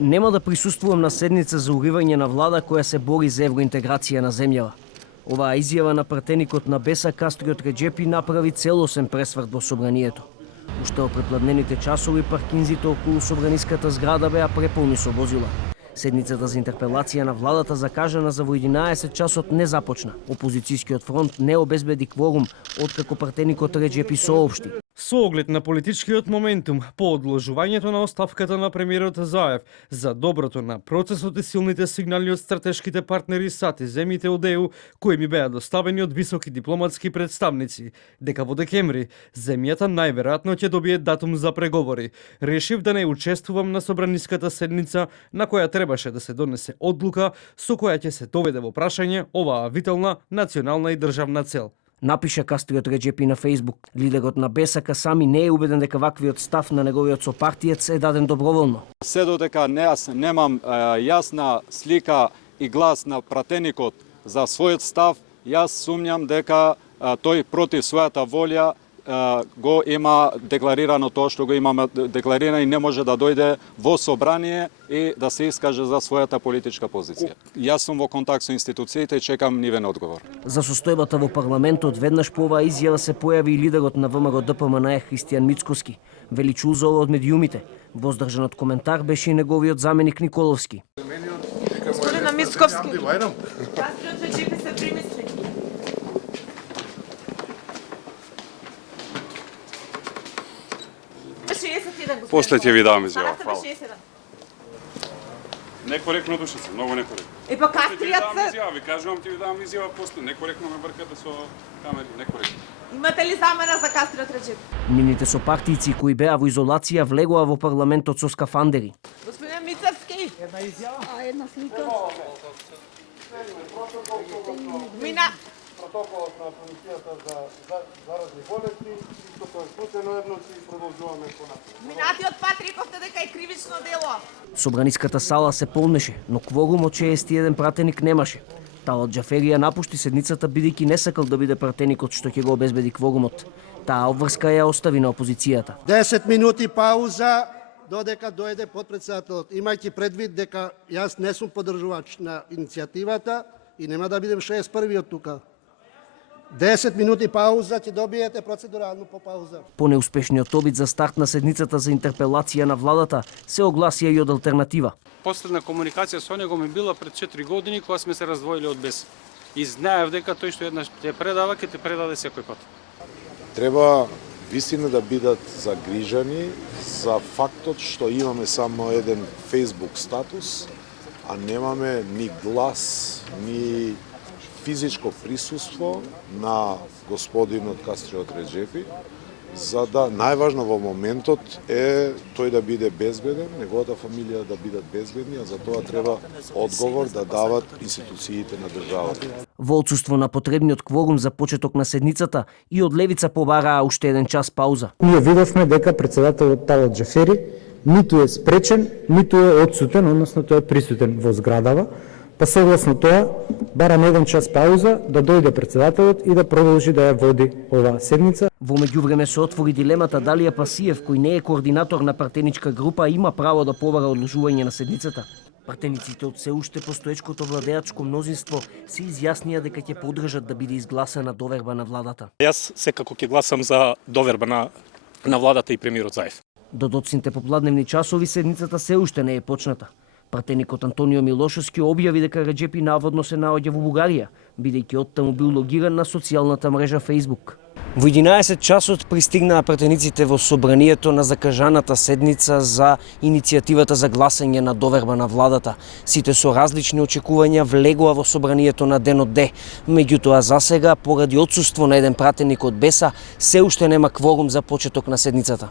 Нема да присуствувам на седница за уривање на влада која се бори за евроинтеграција на земјава. Оваа изјава на пратеникот на Беса Кастриот Реџепи направи целосен пресврт во собранието. Уште во препладнените часови паркинзите околу собраниската зграда беа преполни со возила. Седницата за интерпелација на владата закажана за во 11 часот не започна. Опозицијскиот фронт не обезбеди кворум, откако пратеникот Реџепи соопшти. Со оглед на политичкиот моментум по одложувањето на оставката на премиерот Заев за доброто на процесот и силните сигнали од стратешките партнери САД и земјите од ЕУ кои ми беа доставени од високи дипломатски представници, дека во декември земјата најверојатно ќе добие датум за преговори, решив да не учествувам на собраниската седница на која требаше да се донесе одлука со која ќе се доведе во прашање оваа витална национална и државна цел. Напиша Кастриот Реџепи на Фејсбук. Лидерот на БСК сами не е убеден дека ваквиот став на неговиот сопартиец е даден доброволно. Се додека немам јасна слика и глас на пратеникот за својот став, јас сумњам дека тој против својата волја го има декларирано тоа што го имаме декларирано и не може да дојде во собрание и да се искаже за својата политичка позиција. Јас сум во контакт со институциите и чекам нивен одговор. За состојбата во парламентот веднаш по оваа изјава се појави и лидерот на ВМРО ДПМН Христијан Мицкоски. Вели чузова од медиумите. Воздржан од коментар беше и неговиот заменик Николовски. Господина Мицковски, Кастриот Реџепи се примисли. После ќе ви дам изјава. Фала. Некоректно душица, многу некоректно. Па Кастријат се... Ви кажувам, ќе ви дам изјава после. Некоректно ме бркате со камери, некоректно. Имате ли замена за Кастриот Реџепи? Мините сопартијци кои беа во изолација влегоа во парламентот со скафандери. Господин Мицевски! Една изјава? Една слика. Мина... Протоколот на Комисијата за заразни болести, исто тоа е случајно едно и продолжуваме понатаму. Минатиот пат рековте дека е кривично дело. Собраниската сала се полнеше, но кворум од 61 пратеник немаше. Талат Џаферија напушти седницата бидејќи не сакал да биде пратеникот што ќе го обезбеди кворумот. Таа обврска ја остави на опозицијата. 10 минути пауза додека дојде потпредседателот. Имајќи предвид дека јас не сум поддржувач на иницијативата и нема да бидем 61-виот тука. 10 минути пауза, ќе добиете процедурално по пауза. По неуспешниот обид за старт на седницата за интерпелација на владата, се огласија и од алтернатива. Последна комуникација со него ми била пред 4 години кога сме се раздвоили од БЕС. И знаев дека тој што еднаш те предава, ќе те предаде секој пат. Треба вистина да бидат загрижани за фактот што имаме само еден Facebook статус, а немаме ни глас, ни физичко присуство на господинот Кастриот Реџепи, за да најважно во моментот е тој да биде безбеден, неговата фамилија да бидат безбедни, а за тоа треба одговор да дават институциите на државата. Во отсуство на потребниот кворум за почеток на седницата и од левица побараа уште еден час пауза. Ние видовме дека председателот Талат Џафери ниту е спречен, ниту е одсутен, односно тој е присутен во зградава. Па согласно тоа, барам еден час пауза да дојде председателот и да продолжи да ја води оваа седница. Во меѓувреме се отвори дилемата дали Пасиев, кој не е координатор на партеничка група, има право да побара одложување на седницата. Партениците од се уште постоечкото владеачко мнозинство се изјаснија дека ќе поддржат да биде изгласана доверба на владата. Јас секако ќе гласам за доверба на владата и премиерот Заев. До доцните попладневни часови седницата се уште не е почната. Пратеникот Антонио Милошевски објави дека Реџепи наводно се наоѓа во Бугарија, бидејќи оттаму бил логиран на социјалната мрежа Facebook. Во 11 часот пристигнаа пратениците во собранието на закажаната седница за иницијативата за гласање на доверба на владата. Сите со различни очекувања влегоа во собранието на денот Д. Меѓутоа засега, поради отсуство на еден пратеник од Беса, се уште нема кворум за почеток на седницата.